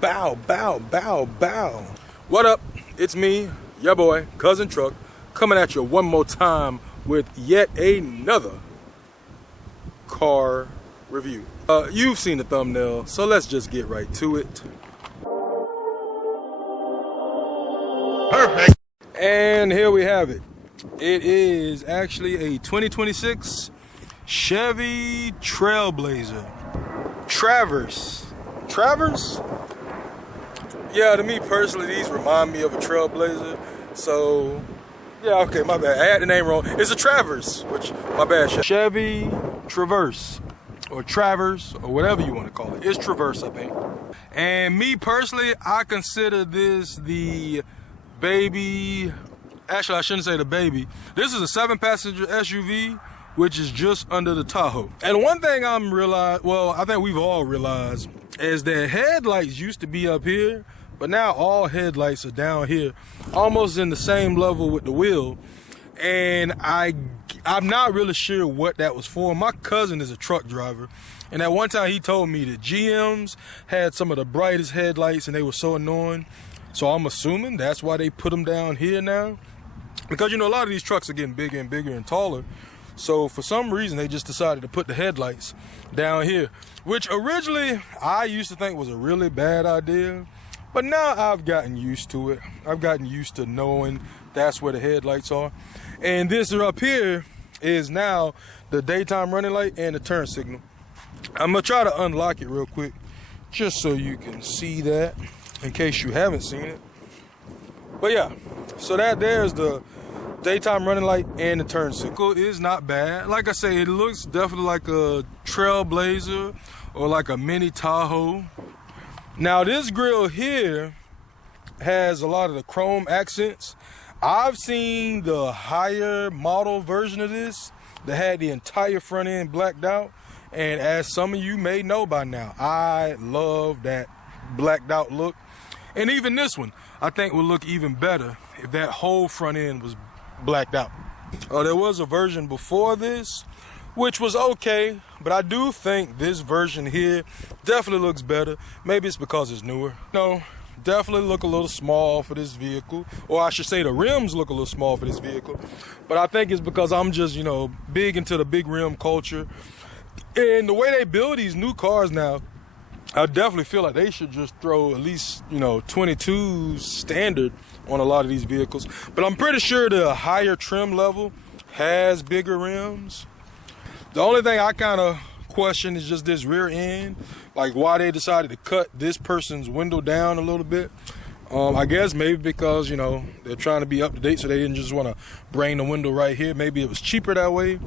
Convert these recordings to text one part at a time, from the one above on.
Bow, bow, bow, bow. What up? It's me, your boy, Cousin Truck, coming at you one more time with yet another car review. You've seen the thumbnail, so let's just get right to it. Perfect. And here we have it. It is actually a 2026 Chevy Trailblazer. Traverse? Yeah, to me personally, these remind me of a Trailblazer. So, yeah, okay, my bad. I had the name wrong. It's a Traverse, which, my bad. Chevy Traverse, or Traverse, or whatever you want to call it. It's Traverse, I think. And me personally, I consider this the baby. Actually, I shouldn't say the baby. This is a 7-passenger SUV, which is just under the Tahoe. And one thing I think we've all realized, is that headlights used to be up here, but now all headlights are down here, almost in the same level with the wheel. And I'm not really sure what that was for. My cousin is a truck driver, and at one time he told me that GMs had some of the brightest headlights and they were so annoying. So I'm assuming that's why they put them down here now. Because, you know, a lot of these trucks are getting bigger and bigger and taller. So for some reason, they just decided to put the headlights down here, which originally I used to think was a really bad idea. But now I've gotten used to it. I've gotten used to knowing that's where the headlights are. And this up here is now the daytime running light and the turn signal. I'm gonna try to unlock it real quick, just so you can see that, in case you haven't seen it. But yeah, so there's the daytime running light and the turn signal. Is not bad. Like I say, it looks definitely like a Trailblazer or like a mini Tahoe. Now this grille here has a lot of the chrome accents. I've seen the higher model version of this that had the entire front end blacked out, and as some of you may know by now, I love that blacked out look. And even this one I think would look even better if that whole front end was blacked out. There was a version before this which was okay, but I do think this version here definitely looks better. Maybe it's because it's newer. No, definitely look a little small for this vehicle, or I should say the rims look a little small for this vehicle. But I think it's because I'm just, you know, big into the big rim culture, and the way they build these new cars now, I definitely feel like they should just throw at least, you know, 22s standard on a lot of these vehicles. But I'm pretty sure the higher trim level has bigger rims. The only thing I kind of question is just this rear end, like why they decided to cut this person's window down a little bit. I guess maybe because, you know, they're trying to be up to date, so they didn't just want to bring the window right here. Maybe it was cheaper that way.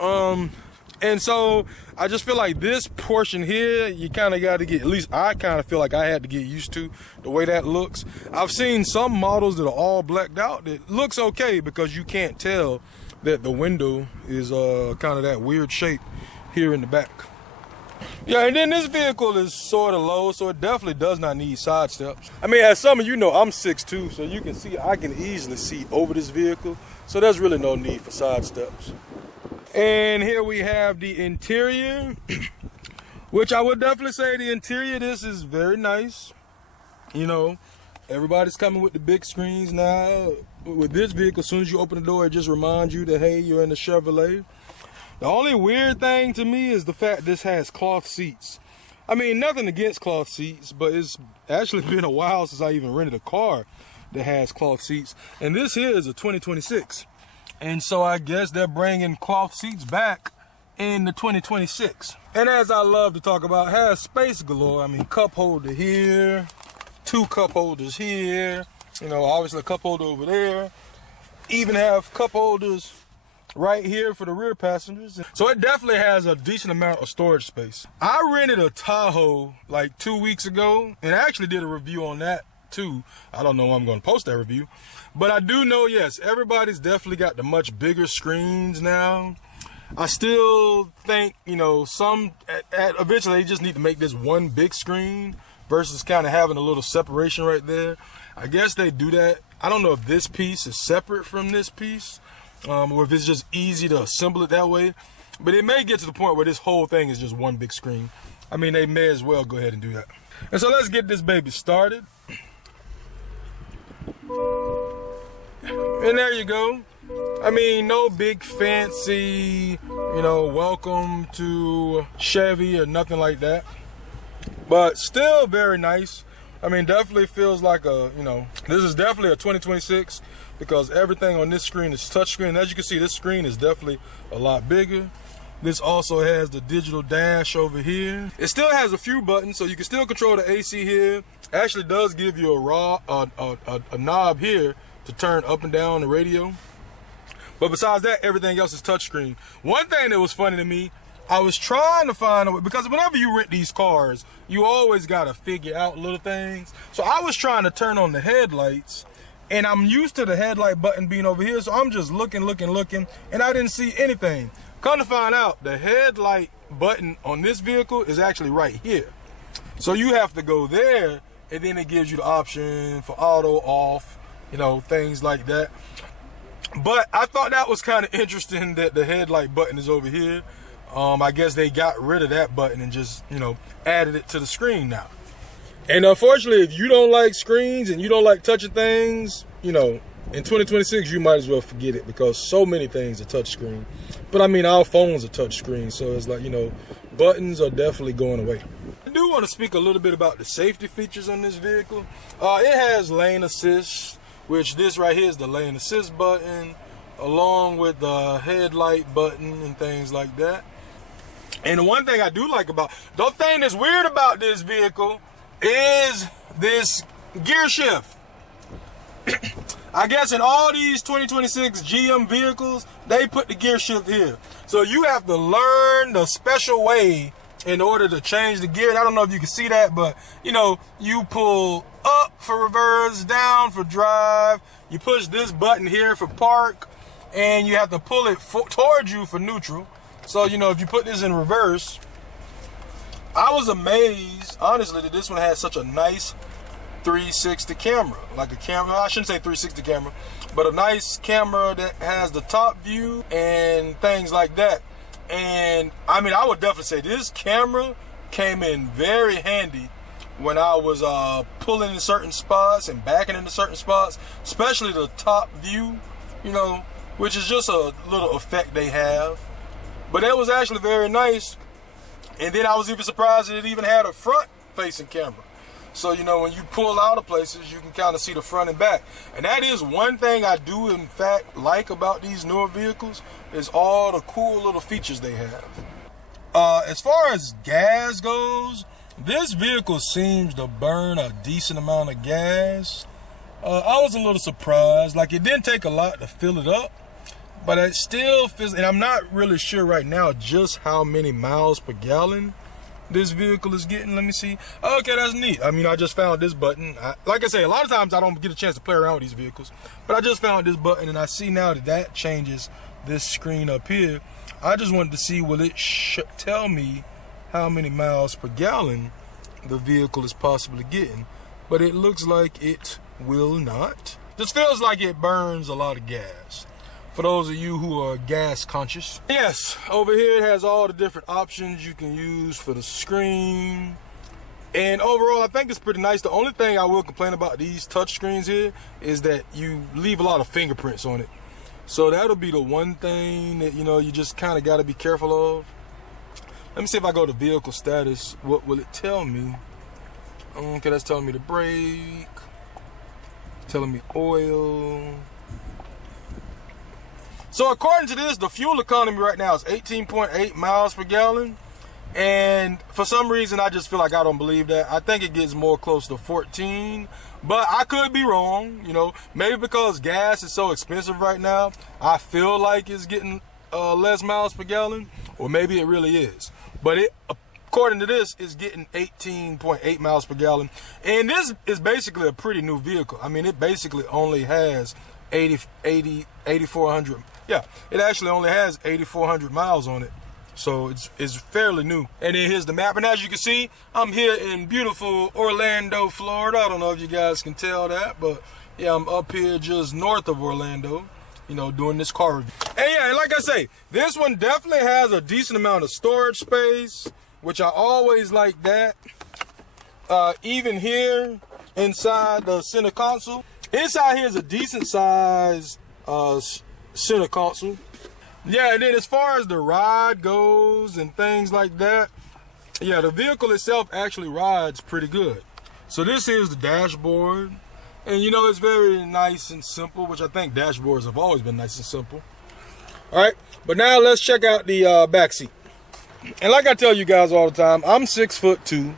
And so I just feel like this portion here, you kind of got to get, at least I kind of feel like I had to get used to the way that looks. I've seen some models that are all blacked out that looks okay because you can't tell that the window is kind of that weird shape here in the back. Yeah, and then this vehicle is sort of low, so it definitely does not need side steps. I mean, as some of you know, I'm 6'2", so you can see I can easily see over this vehicle, so there's really no need for side steps. And here we have the interior, which I would definitely say the interior, this is very nice. You know, everybody's coming with the big screens now. With this vehicle, as soon as you open the door, it just reminds you that, hey, you're in the Chevrolet. The only weird thing to me is the fact this has cloth seats. I mean, nothing against cloth seats, but it's actually been a while since I even rented a car that has cloth seats. And this here is a 2026. And so I guess they're bringing cloth seats back in the 2026. And as I love to talk about, it has space galore. I mean, cup holder here, 2 cup holders here, you know, obviously a cup holder over there. Even have cup holders right here for the rear passengers. So it definitely has a decent amount of storage space. I rented a Tahoe like 2 weeks ago and I actually did a review on that too. I don't know when I'm going to post that review, but I do know, yes, everybody's definitely got the much bigger screens now. I still think, you know, eventually they just need to make this one big screen versus kind of having a little separation right there. I guess they do that. I don't know if this piece is separate from this piece, or if it's just easy to assemble it that way. But it may get to the point where this whole thing is just one big screen. I mean, they may as well go ahead and do that. And so let's get this baby started. And there you go. I mean, no big fancy, you know, welcome to Chevy or nothing like that. But still very nice. I mean, definitely feels like a, you know, this is definitely a 2026 because everything on this screen is touchscreen. As you can see, this screen is definitely a lot bigger. This also has the digital dash over here. It still has a few buttons, so you can still control the AC here. Actually does give you a knob here to turn up and down the radio. But besides that, everything else is touchscreen. One thing that was funny to me, I was trying to find a way, because whenever you rent these cars, you always gotta figure out little things. So I was trying to turn on the headlights, and I'm used to the headlight button being over here, so I'm just looking, and I didn't see anything. Come to find out, the headlight button on this vehicle is actually right here. So you have to go there, and then it gives you the option for auto, off, you know, things like that. But I thought that was kind of interesting that the headlight button is over here. I guess they got rid of that button and just, you know, added it to the screen now. And unfortunately, if you don't like screens and you don't like touching things, you know, in 2026, you might as well forget it because so many things are touchscreen. But I mean, our phones are touchscreen, so it's like, you know, buttons are definitely going away. I do want to speak a little bit about the safety features on this vehicle. It has lane assist, which this right here is the lane assist button, along with the headlight button and things like that. And the one thing I do like about, the thing that's weird about this vehicle is this gear shift. I guess in all these 2026 GM vehicles, they put the gear shift here. So you have to learn the special way in order to change the gear. And I don't know if you can see that, but you know, you pull up for reverse, down for drive. You push this button here for park, and you have to pull it towards you for neutral. So, you know, if you put this in reverse, I was amazed, honestly, that this one has such a nice 360 camera. Like a camera, I shouldn't say 360 camera, but a nice camera that has the top view and things like that. And I mean, I would definitely say this camera came in very handy when I was pulling in certain spots and backing into certain spots, especially the top view, you know, which is just a little effect they have. But that was actually very nice. And then I was even surprised that it even had a front-facing camera. So, you know, when you pull out of places, you can kind of see the front and back. And that is one thing I do, in fact, like about these newer vehicles, is all the cool little features they have. As far as gas goes, this vehicle seems to burn a decent amount of gas. I was a little surprised. Like, it didn't take a lot to fill it up. But it still feels, and I'm not really sure right now just how many miles per gallon this vehicle is getting. Let me see. Okay, that's neat. I mean, I just found this button. Like I say, a lot of times I don't get a chance to play around with these vehicles, but I just found this button, and I see now that that changes this screen up here. I just wanted to see, will it tell me how many miles per gallon the vehicle is possibly getting? But it looks like it will not. This feels like it burns a lot of gas. For those of you who are gas conscious. Yes, over here it has all the different options you can use for the screen. And overall, I think it's pretty nice. The only thing I will complain about these touch screens here is that you leave a lot of fingerprints on it. So that'll be the one thing that, you know, you just kind of got to be careful of. Let me see if I go to vehicle status. What will it tell me? Okay, that's telling me the brake. Telling me oil. So according to this, the fuel economy right now is 18.8 miles per gallon. And for some reason, I just feel like I don't believe that. I think it gets more close to 14. But I could be wrong, you know. Maybe because gas is so expensive right now, I feel like it's getting less miles per gallon. Or maybe it really is. But it, according to this, is getting 18.8 miles per gallon. And this is basically a pretty new vehicle. I mean, it basically only has 8,400. Yeah, it actually only has 8,400 miles on it. So it's fairly new. And then here's the map. And as you can see, I'm here in beautiful Orlando, Florida. I don't know if you guys can tell that, but yeah, I'm up here just north of Orlando, you know, doing this car review. And yeah, and like I say, this one definitely has a decent amount of storage space. which I always like that. Even here inside the center console. Inside here is a decent size center console. Yeah, and then as far as the ride goes and things like that, yeah, the vehicle itself actually rides pretty good. So this here's the dashboard. And you know, it's very nice and simple, which I think dashboards have always been nice and simple. All right, but now let's check out the back seat. And like I tell you guys all the time, I'm 6'2".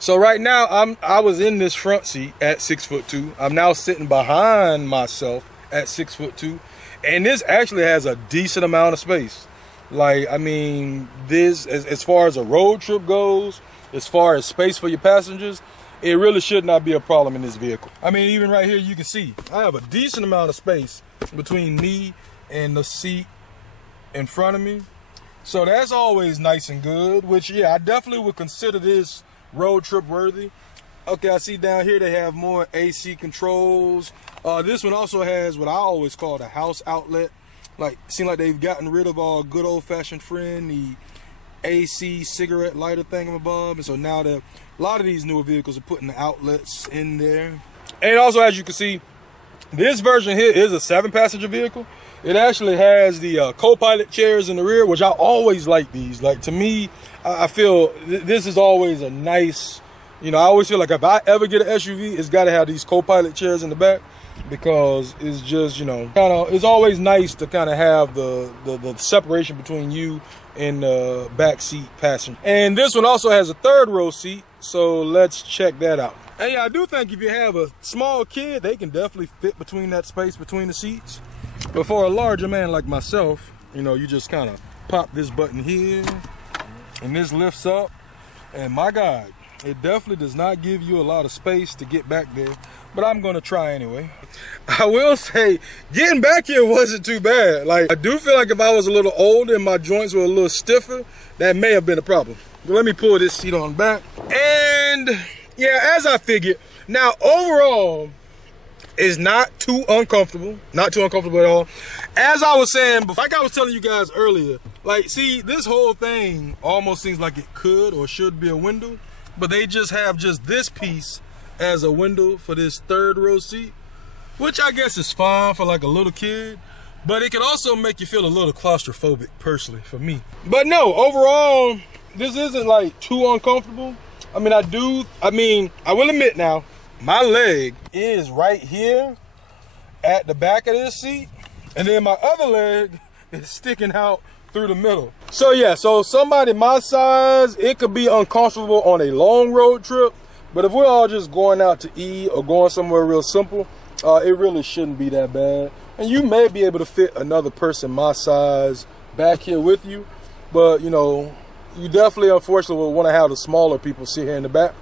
So right now, I was in this front seat at 6'2". I'm now sitting behind myself at 6'2". And this actually has a decent amount of space. Like, I mean, this, as far as a road trip goes, as far as space for your passengers, it really should not be a problem in this vehicle. I mean, even right here, you can see, I have a decent amount of space between me and the seat in front of me. So that's always nice and good, which, yeah, I definitely would consider this road trip worthy. Okay, I see down here they have more AC controls. This one also has what I always call the house outlet. Like, seem like they've gotten rid of our good old-fashioned friend, the AC cigarette lighter thingamabob. And so now a lot of these newer vehicles are putting the outlets in there. And also, as you can see, this version here is a 7-passenger vehicle. It actually has the co-pilot chairs in the rear, which I always like these. Like, to me, I feel this is always a nice, you know, I always feel like if I ever get an SUV, it's got to have these co-pilot chairs in the back, because it's just, you know, kind of, it's always nice to kind of have the separation between you and the back seat passenger. And this one also has a 3rd row seat, so let's check that out. And yeah, I do think if you have a small kid, they can definitely fit between that space between the seats. But for a larger man like myself, you know, you just kind of pop this button here, and this lifts up, and my God, it definitely does not give you a lot of space to get back there, but I'm gonna try anyway. I will say, getting back here wasn't too bad. Like, I do feel like if I was a little older and my joints were a little stiffer, that may have been a problem. But let me pull this seat on back. And yeah, as I figured, now overall, it's not too uncomfortable. Not too uncomfortable at all. As I was saying, like I was telling you guys earlier, like, see, this whole thing almost seems like it could or should be a window, but they just have just this piece as a window for this 3rd row seat, which I guess is fine for like a little kid, but it can also make you feel a little claustrophobic, personally, for me. But no, overall, this isn't like too uncomfortable. I mean, I will admit now, my leg is right here at the back of this seat, and then my other leg is sticking out through the middle. So yeah, so somebody my size, it could be uncomfortable on a long road trip, but if we're all just going out to eat or going somewhere real simple, it really shouldn't be that bad. And you may be able to fit another person my size back here with you, but you know, you definitely, unfortunately, will want to have the smaller people sit here in the back.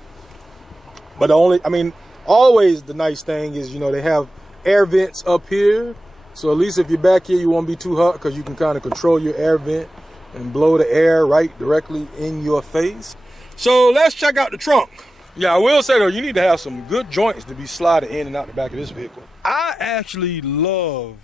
But always the nice thing is, you know, they have air vents up here. So at least if you're back here, you won't be too hot, because you can kind of control your air vent and blow the air right directly in your face. So let's check out the trunk. Yeah, I will say though, you need to have some good joints to be sliding in and out the back of this vehicle. I actually love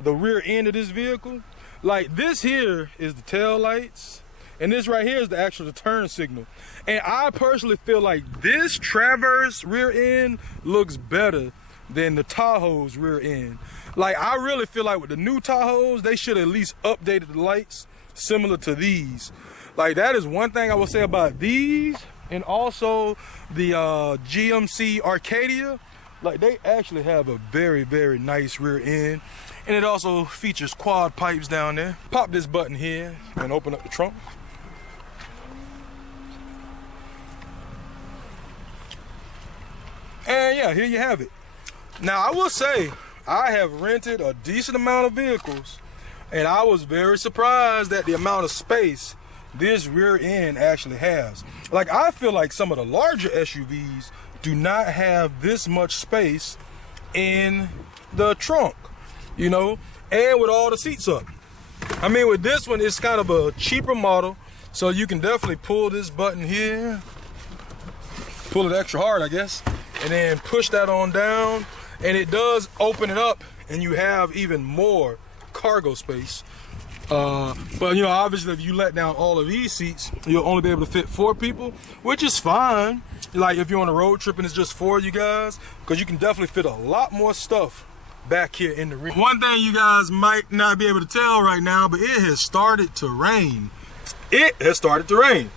the rear end of this vehicle. Like, this here is the tail lights, and this right here is the actual turn signal. And I personally feel like this Traverse rear end looks better than the Tahoe's rear end. Like, I really feel like with the new Tahoes, they should at least updated the lights similar to these. Like, that is one thing I will say about these, and also the GMC Arcadia. Like, they actually have a very, very nice rear end. And it also features quad pipes down there. Pop this button here and open up the trunk. And yeah, here you have it. Now, I will say, I have rented a decent amount of vehicles, and I was very surprised at the amount of space this rear end actually has. Like, I feel like some of the larger SUVs do not have this much space in the trunk, you know, and with all the seats up. I mean, with this one, it's kind of a cheaper model, so you can definitely pull this button here, pull it extra hard, I guess, and then push that on down, and it does open it up, and you have even more cargo space. But you know, obviously if you let down all of these seats, you'll only be able to fit 4 people, which is fine. Like if you're on a road trip and it's just 4 of you guys, because you can definitely fit a lot more stuff back here in the rear. One thing you guys might not be able to tell right now, but it has started to rain. It has started to rain.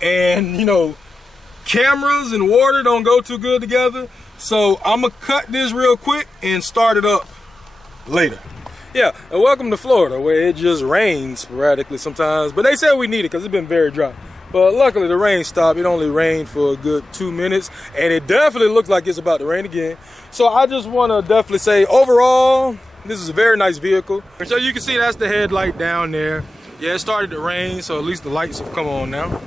And you know, cameras and water don't go too good together. So I'm gonna cut this real quick and start it up later. Yeah, and welcome to Florida, where it just rains sporadically sometimes. But they said we need it because it's been very dry. But luckily the rain stopped. It only rained for a good 2 minutes, and it definitely looks like it's about to rain again. So I just want to definitely say, overall, this is a very nice vehicle. So you can see that's the headlight down there. Yeah, it started to rain, so at least the lights have come on now.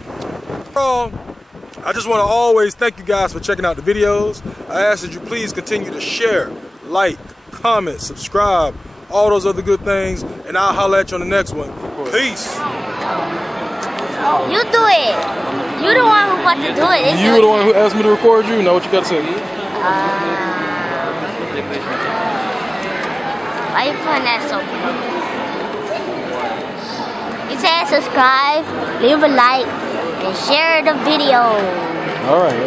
I just want to always thank you guys for checking out the videos. I ask that you please continue to share, like, comment, subscribe, all those other good things, and I'll holler at you on the next one. Peace. You do it. You're the one who wants to do it. You were the one who asked me to record you? Know what you got to say? Why you putting that so? You said subscribe, leave a like, and share the video. All right.